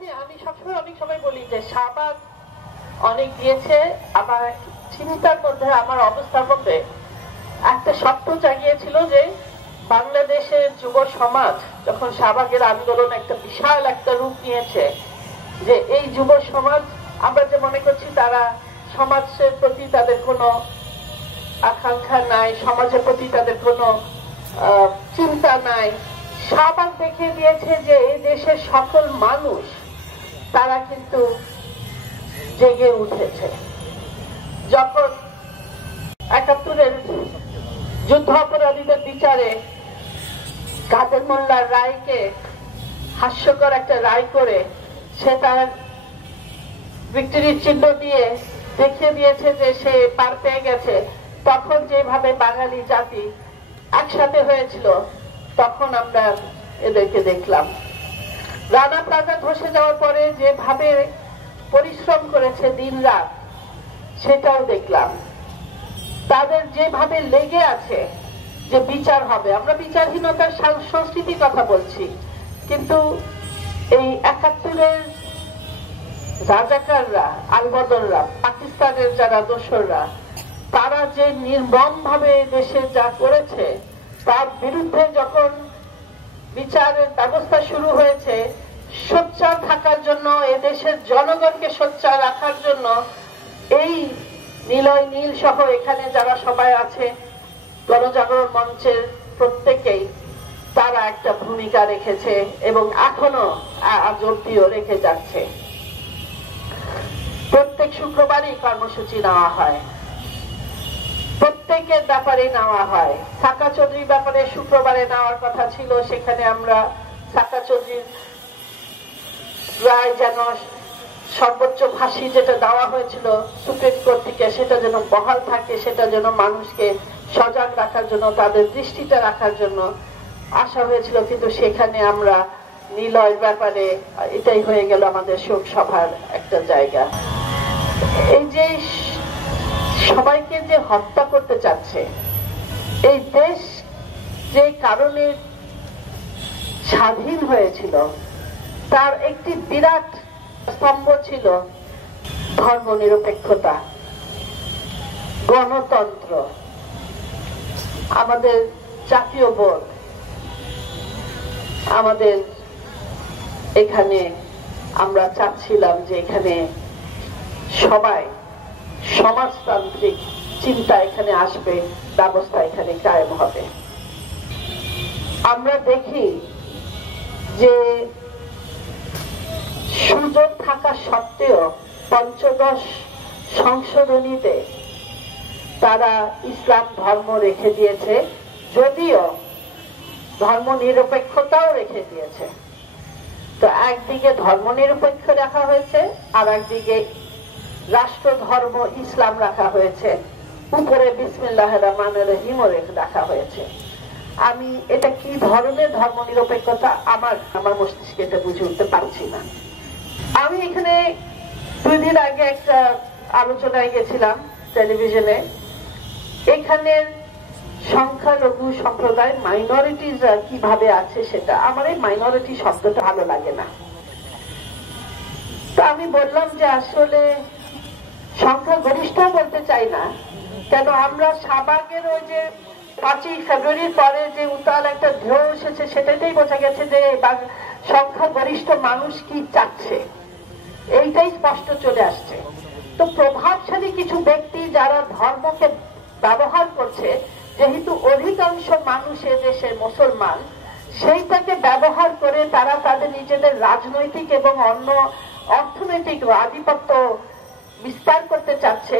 এখানে আমি সবসময় অনেক সময় বলি যে শাহবাগ অনেক দিয়েছে, আবার চিন্তার মধ্যে আমার অবস্থার মধ্যে একটা স্বপ্ন জাগিয়েছিল যে বাংলাদেশের যুব সমাজ যখন শাহবাগের আন্দোলন একটা বিশাল একটা রূপ নিয়েছে, যে এই যুব সমাজ আমরা যে মনে করছি তারা সমাজের প্রতি তাদের কোনো আকাঙ্ক্ষা নাই, সমাজের প্রতি তাদের কোনো চিন্তা নাই। শাহবাগ দেখিয়ে দিয়েছে যে এই দেশের সকল মানুষ তারা কিন্তু জেগে উঠেছে। যখন ৭১-এর যুদ্ধ অপরাধীদের বিচারে কাদের মোল্লার রায়কে হাস্যকর একটা রায় করে সে তার ভিক্টরির চিহ্ন দিয়ে দেখিয়ে দিয়েছে যে সে পার পেয়ে গেছে, তখন যেভাবে বাঙালি জাতি একসাথে হয়েছিল তখন আমরা এদেরকে দেখলাম। রানা প্লাজা ধসে যাওয়ার পরে যেভাবে পরিশ্রম করেছে দিন রাত সেটাও দেখলাম। তাদের যেভাবে লেগে আছে যে বিচার হবে, আমরা বিচারহীনতার সংস্কৃতির কথা বলছি, কিন্তু এই ৭১-এর রাজাকাররা, আলবদররা, পাকিস্তানের যারা দোসররা, তারা যে নির্মম ভাবে দেশে যা করেছে তার বিরুদ্ধে যখন বিচারের ব্যবস্থা শুরু হয়েছে, সোচ্চার থাকার জন্য, এদেশের জনগণকে সোচ্চার রাখার জন্য এই নিলয় নীল সহ এখানে যারা সবাই আছে গণজাগরণ মঞ্চের প্রত্যেকেই তারা একটা ভূমিকা রেখেছে এবং এখনো আজ অবধিও রেখে যাচ্ছে। প্রত্যেক শুক্রবারই কর্মসূচি নেওয়া হয়, প্রত্যেকের ব্যাপারে নেওয়া হয়। সাকা চৌধুরীর ব্যাপারে শুক্রবারে নেওয়ার কথা ছিল, সেখানে আমরা সাকা চৌধুরীর রায় যেন সর্বোচ্চ ফাঁসি যেটা দেওয়া হয়েছিল সুপ্রিম কোর্ট থেকে সেটা যেন বহাল থাকে, সেটা যেন মানুষকে সজাগ রাখার জন্য, তাদের দৃষ্টিটা রাখার জন্য আসা হয়েছিল, কিন্তু সেখানে আমরা নিলয়ের ব্যাপারে এটাই হয়ে গেল আমাদের শোক সভার একটা জায়গা। এই যে সবাইকে যে হত্যা করতে চাচ্ছে, এই দেশ যে কারণে স্বাধীন হয়েছিল তার একটি বিরাট স্তম্ভ ছিল ধর্মনিরপেক্ষতা, গণতন্ত্র, আমাদের জাতীয় বোধ। আমাদের এখানে আমরা চাচ্ছিলাম যে এখানে সবাই সমাজতান্ত্রিক চিন্তা এখানে আসবে, ব্যবস্থা এখানে কায়েম হবে। আমরা দেখি যে সুযোগ থাকা সত্ত্বেও পঞ্চদশ সংশোধনীতে তারা ইসলাম ধর্ম রেখে দিয়েছে, যদিও ধর্ম নিরপেক্ষতাও রেখে দিয়েছে। তো একদিকে ধর্ম নিরপেক্ষ রাখা হয়েছে, আর একদিকে রাষ্ট্র ধর্ম ইসলাম রাখা হয়েছে, উপরে বিসমিল্লাহির রহমানির রহিম রাখা হয়েছে। আমি এটা কি ধরনের ধর্ম নিরপেক্ষতা আমার মস্তিষ্কে এটা বুঝে উঠতে পারছি না। আমি এখানে 2 দিন আগে একটা আলোচনায় গেছিলাম টেলিভিশনে, এখানের সংখ্যালঘু সম্প্রদায় মাইনরিটিজ কিভাবে আছে সেটা। আমার এই মাইনরিটি শব্দটা ভালো লাগে না, তো আমি বললাম যে আসলে সংখ্যাগরিষ্ঠ বলতে চাই না, কেন আমরা শাহবাগের ওই যে 5ই ফেব্রুয়ারির পরে যে উত্তাল একটা ঢেউ এসেছে সেটাতেই বোঝা গেছে যে সংখ্যাগরিষ্ঠ মানুষ কি চাচ্ছে, এইটাই স্পষ্ট চলে আসছে। তো প্রভাবশালী কিছু ব্যক্তি যারা ধর্মকে ব্যবহার করছে, যেহেতু অধিকাংশ মানুষ দেশের মুসলমান, সেইটাকে ব্যবহার করে তারা তাদের নিজেদের রাজনৈতিক এবং অন্য অর্থনৈতিক আধিপত্য বিস্তার করতে চাচ্ছে,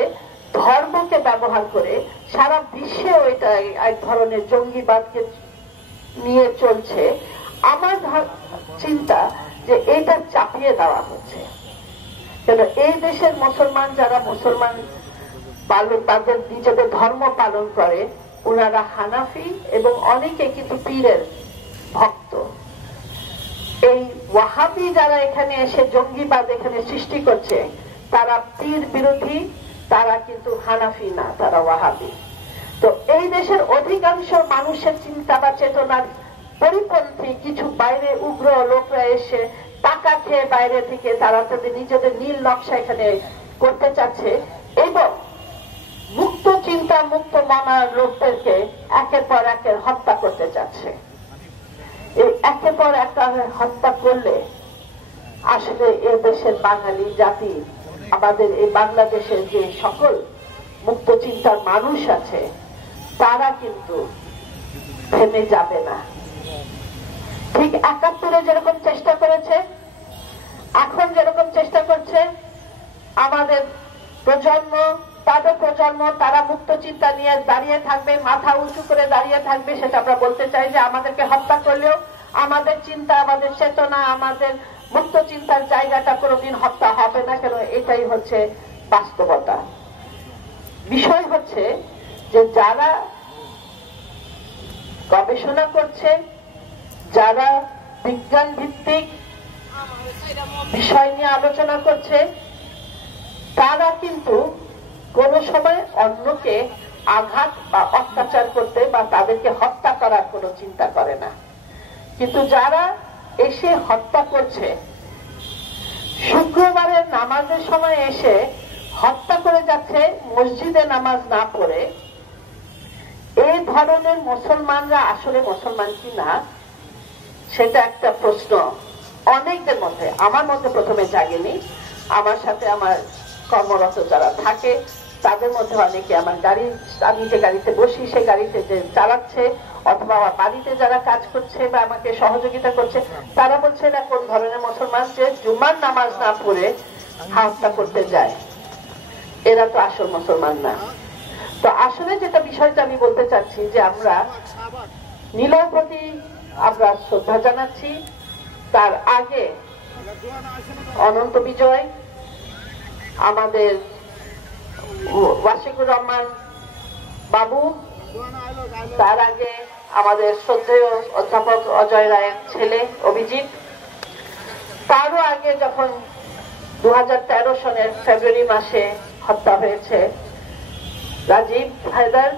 ধর্মকে ব্যবহার করে সারা বিশ্বেও এটা এক ধরনের জঙ্গিবাদকে নিয়ে চলছে। আমার চিন্তা যে এটা চাপিয়ে দেওয়া হচ্ছে, কেন এই দেশের মুসলমান যারা মুসলমান তাদের নিজেদের ধর্ম পালন করে, ওনারা হানাফি এবং অনেকে কিন্তু পীরের ভক্ত। এই ওয়াহাবি যারা এখানে এসে জঙ্গিবাদ এখানে সৃষ্টি করছে, তারা পীর বিরোধী, তারা কিন্তু হানাফি না, তারা ওয়াহাবি। তো এই দেশের অধিকাংশ মানুষের চিন্তা বা চেতনার পরিপন্থী কিছু বাইরে উগ্র লোকরা এসে টাকা খেয়ে বাইরে থেকে তারা তাদের নিজেদের নীল নকশা এখানে করতে চাচ্ছে এবং মুক্ত চিন্তা মুক্ত মনার লোকদেরকে একের পর একের হত্যা করতে চাচ্ছে। এই একের পর এক হত্যা করলে আসলে এ দেশের বাঙালি জাতি, আমাদের এই বাংলাদেশের যে সকল মুক্ত চিন্তার মানুষ আছে তারা কিন্তু থেমে যাবে না। ঠিক ৭১-এ যেরকম চেষ্টা করেছে, এখন যেরকম চেষ্টা করছে, আমাদের প্রজন্ম, তাদের প্রজন্ম তারা মুক্ত চিন্তা নিয়ে দাঁড়িয়ে থাকবে, মাথা উঁচু করে দাঁড়িয়ে থাকবে। সেটা আমরা বলতে চাই যে আমাদেরকে হত্যা করলেও আমাদের চিন্তা, আমাদের চেতনা, আমাদের মুক্ত চিন্তার জায়গাটা কোনোদিন হত্যা হবে না। কেন? এটাই হচ্ছে বাস্তবতা। বিষয় হচ্ছে যে যারা গবেষণা করছে, যারা বিজ্ঞান ভিত্তিক বিষয় নিয়ে আলোচনা করছে, তারা কিন্তু কোন সময় অন্যকে আঘাত বা অত্যাচার করতে বা তাদেরকে হত্যা করার কোনো চিন্তা করে না। কিন্তু যারা এসে হত্যা করছে, শুক্রবারের নামাজের সময় এসে হত্যা করে যাচ্ছে মসজিদে নামাজ না পড়ে, এই ধরনের মুসলমানরা আসলে মুসলমান কি না সেটা একটা প্রশ্ন অনেকদের মধ্যে, আমার মধ্যে প্রথমে জাগেনি। আমার সাথে আমার কর্মরত যারা থাকে তাদের মধ্যে অনেকে আমার গাড়ি, আমি যে গাড়িতে বসি সেই গাড়িতে যে চালাচ্ছে অথবা আমার বাড়িতে যারা কাজ করছে বা আমাকে সহযোগিতা করছে, তারা বলছে না কোন ধরনের মুসলমান যে জুমার নামাজ না পড়ে হত্যা করতে যায়, এরা তো আসল মুসলমান না। তো আসলে যেটা বিষয়টা আমি বলতে চাচ্ছি যে আমরা নীলয়ের প্রতি আমরা শ্রদ্ধা জানাচ্ছি। তার আগে অনন্ত বিজয়, আমাদের ওয়াশিকুর রহমান বাবু, তার আগে আমাদের শ্রদ্ধেয় অধ্যাপক অজয় রায়ের ছেলে অভিজিৎ, তারও আগে যখন 2013 সনের ফেব্রুয়ারি মাসে হত্যা হয়েছে রাজীব হায়দার,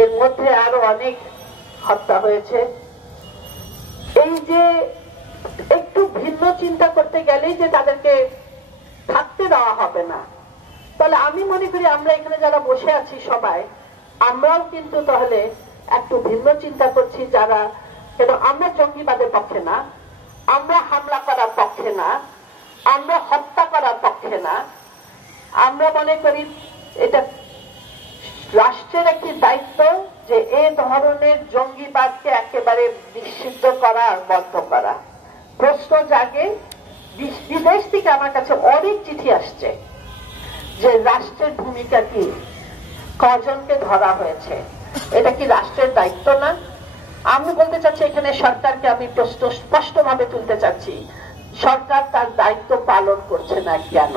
এর মধ্যে আরো অনেক হত্যা হয়েছে। এই যে একটু ভিন্ন চিন্তা করতে গেলেই যে তাদেরকে থাকতে দেওয়া হবে না, তাহলে আমি মনে করি আমরা এখানে যারা বসে আছি সবাই, আমরাও কিন্তু তাহলে একটু ভিন্ন চিন্তা করছি। যারা, কেন আমরা জঙ্গিবাদের পক্ষে না, আমরা হামলা করার পক্ষে না, আমরা হত্যা করার পক্ষে না। আমরা মনে করি এটা রাষ্ট্রের একটি দায়িত্ব যে এই ধরনের জঙ্গিবাদকে একেবারে নিষিদ্ধ করা, বন্ধ করা। প্রশ্ন জাগে, বিদেশ থেকে আমার কাছে অনেক চিঠি আসছে যে রাষ্ট্রের ভূমিকা কি, কজনকে ধরা হয়েছে, এটা কি রাষ্ট্রের দায়িত্ব না? আমি বলতে চাচ্ছি এখানে সরকারকে আমি প্রশ্ন স্পষ্টভাবে তুলতে চাচ্ছি, সরকার তার দায়িত্ব পালন করছে না কেন?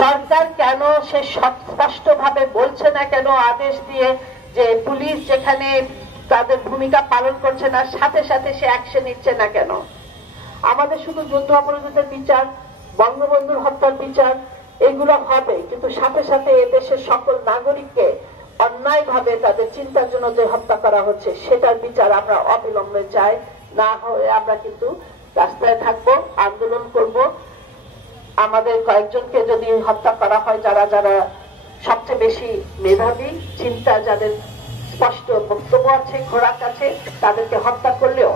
সরকার কেন সে স্পষ্টভাবে বলছে না কেন আদেশ দিয়ে যে পুলিশ যেখানে তাদের ভূমিকা পালন করছে না সাথে সাথে সে অ্যাকশন নিচ্ছে না কেন? আমাদের শুধু যুদ্ধ অপরাধীদের বিচার, বঙ্গবন্ধুর হত্যার বিচার এগুলো হবে, কিন্তু সাথে সাথে এদেশের সকল নাগরিককে অন্যায়ভাবে তাদের চিন্তার জন্য যে হত্যা করা হচ্ছে সেটার বিচার আমরা অবিলম্বে চাই। না হয়ে আমরা কিন্তু রাস্তায় থাকবো, আন্দোলন করব। আমাদের কয়েকজনকে যদি হত্যা করা হয়, যারা যারা সবচেয়ে বেশি মেধাবী, চিন্তা যাদের স্পষ্ট বক্তব্য আছে, খোরাক আছে, তাদেরকে হত্যা করলেও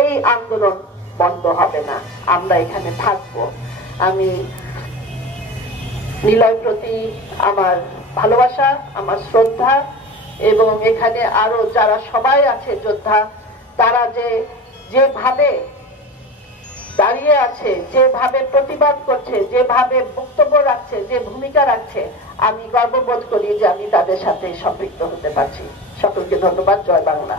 এই আন্দোলন বন্ধ হবে না, আমরা এখানে থাকবো। আমি নীলয়ের প্রতি আমার ভালোবাসা, আমার শ্রদ্ধা, এবং এখানে আরো যারা সবাই আছে যোদ্ধা, তারা যেভাবে দাঁড়িয়ে আছে, যেভাবে প্রতিবাদ করছে, যেভাবে বক্তব্য রাখছে, যে ভূমিকা রাখছে, আমি গর্ববোধ করি যে আমি তাদের সাথে সম্পৃক্ত হতে পারছি। সকলকে ধন্যবাদ। জয় বাংলা।